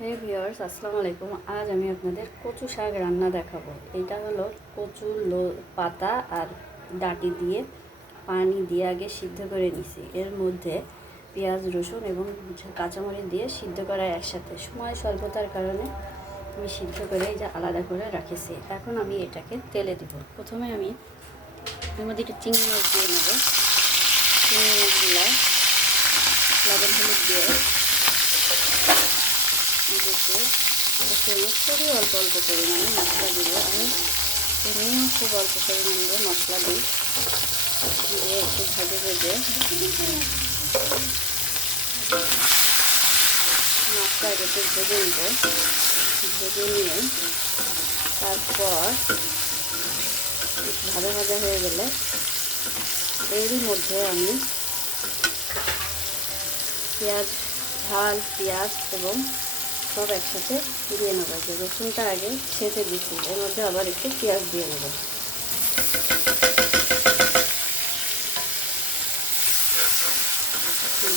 হে viewers আসসালামু আলাইকুম। আজ আমি আপনাদের কচু শাক রান্না দেখাবো। এটা হলো কচু লো পাতা আর ডাটি দিয়ে পানি দিয়ে আগে সিদ্ধ করে নিছি। এর মধ্যে পেঁয়াজ, রসুন এবং কাঁচামরিচ দিয়ে সিদ্ধ করা একসাথে। সময় স্বল্পতার কারণে আমি সিদ্ধ করে যে আলাদা করে রাখেছি। এখন আমি এটাকে তেলে দিব। প্রথমে আমি এর মধ্যে একটু চিংড়ি মাছ দিয়ে নেব। চিংড়ি মাছগুলো লবণ হলুদ দিয়ে দিতে সেখানে খুবই অল্প অল্প পরিমাণে মশলা দিব। আমি এমনিও খুব অল্প পরিমাণে মশলা দিই, দিয়ে একটু ভাজে ভেজে মাছটা একটু ভেজে নেব। ভেজে নিয়ে তারপর ভাজা ভাজা হয়ে গেলে এরই মধ্যে আমি পেঁয়াজ, ঝাল, পেঁয়াজ এবং সব একসাথে দিয়ে নেব। যে রসুনটা আগে ছেঁচে দিচ্ছি, এর মধ্যে আবার একটু পেঁয়াজ দিয়ে নেব।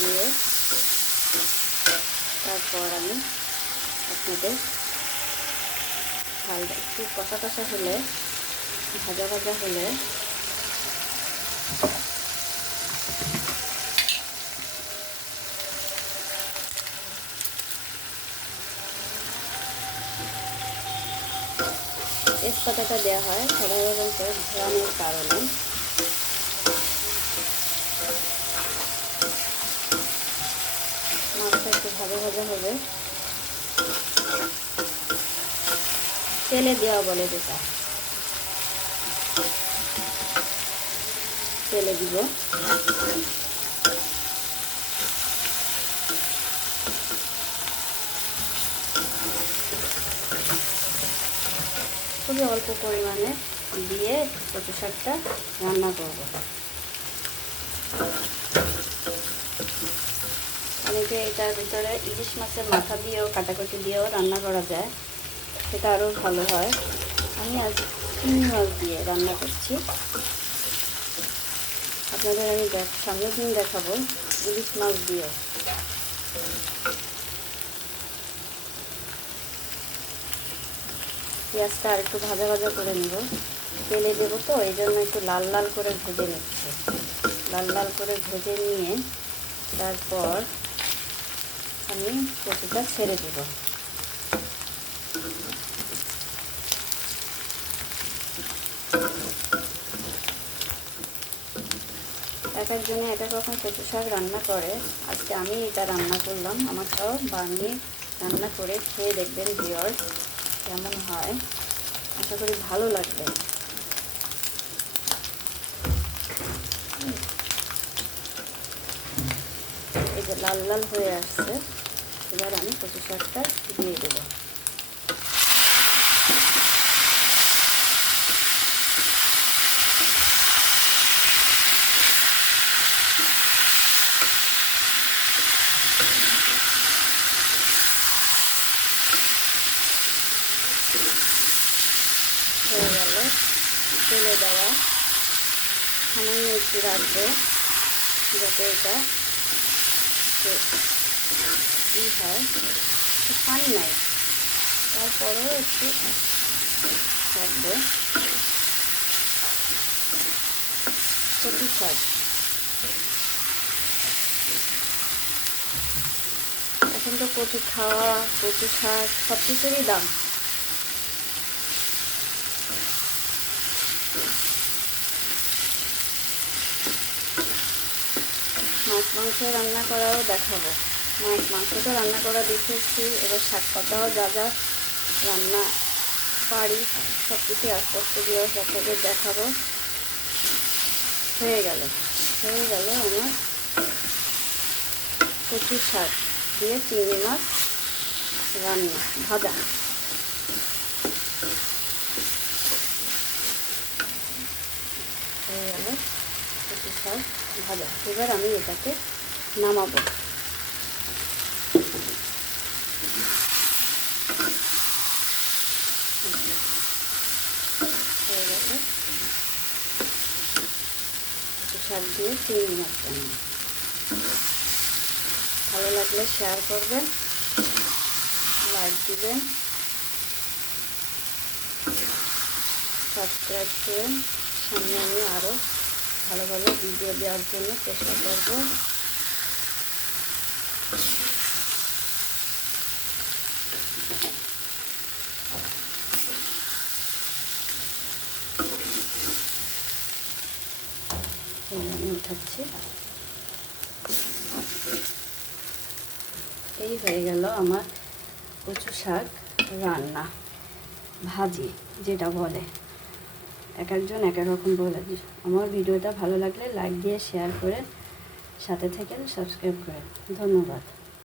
দিয়ে তারপর আমি আপনাদের ঝাল একটু কষা কষা হলে ভাজা ভাজা হলে তেজপাতাটা দেওয়া হয় সাধারণত ঘোরানোর কারণে। মাছটা একটু ভাজা ভাজা হবে। তেলে দেওয়া বলে যেটা। তেলে দিব। খুবই অল্প পরিমাণে দিয়ে কচু শাকটা রান্না করব। অনেকে এটার ভিতরে ইলিশ মাছের মাথা দিয়েও, কাটাকুটি দিয়েও রান্না করা যায়। সেটা আরও ভালো হয়। আমি আজ চিংড়ি মাছ দিয়ে রান্না করছি। আপনাদের আমি সামনের দিন দেখাবো ইলিশ মাছ দিয়ে পেঁয়াজটা আর একটু ভাজা ভাজা করে নেব। তেলে দেবো তো, এই জন্য একটু লাল লাল করে ভেজে নিচ্ছে। লাল লাল করে ভেজে নিয়ে তারপর আমি কচুটা ছেড়ে দেব। এক একজনে এটা কখন কচু শাক রান্না করে। আজকে আমি এটা রান্না করলাম, আমারটাও বানিয়ে রান্না করে খেয়ে দেখবেন ভিওর কেমন হয়? আশা করি ভালো লাগবে। এই যে লাল লাল হয়ে আসছে, এবার আমি কচু শাকটা দিয়ে দেবো। হয়ে গেল তেলে দেওয়া সামান্য একটু রাখব যাতে এটা ই হয় পানি নাই তারপরেও একটু রাখব কচু শাক এখন তো কচু খাওয়া, কচু শাক সব কিছুরই দাম। মাছ মাংস রান্না করাও দেখাবো। মাছ মাংস তো রান্না করা দেখেছি, এবার শাক পাতাও যা যা রান্না পারি সব কিছু আস্তে আস্তে দিয়ে আপনাদের দেখাবো। হয়ে গেল হয়ে গেল আমার কচু শাক দিয়ে চিংড়ি মাছ রান্না, ভাজা হয়ে গেল কচু শাক ভাজা এবার আমি এটাকে নামাবো। শাক দিয়ে চিংড়ি মাছ ভালো লাগলে শেয়ার করবেন লাইক দিবেন সাবস্ক্রাইব করে সামনে আমি আরও ভালো ভালো ভিডিও দেওয়ার জন্য চেষ্টা করব। উঠাচ্ছি। এই হয়ে গেল আমার কচু শাক রান্না, ভাজি, যেটা বলে। এক একজন এক এক রকম বলে আমার ভিডিওটা ভালো লাগলে লাইক দিয়ে শেয়ার করে সাথে থেকে সাবস্ক্রাইব করেন। ধন্যবাদ।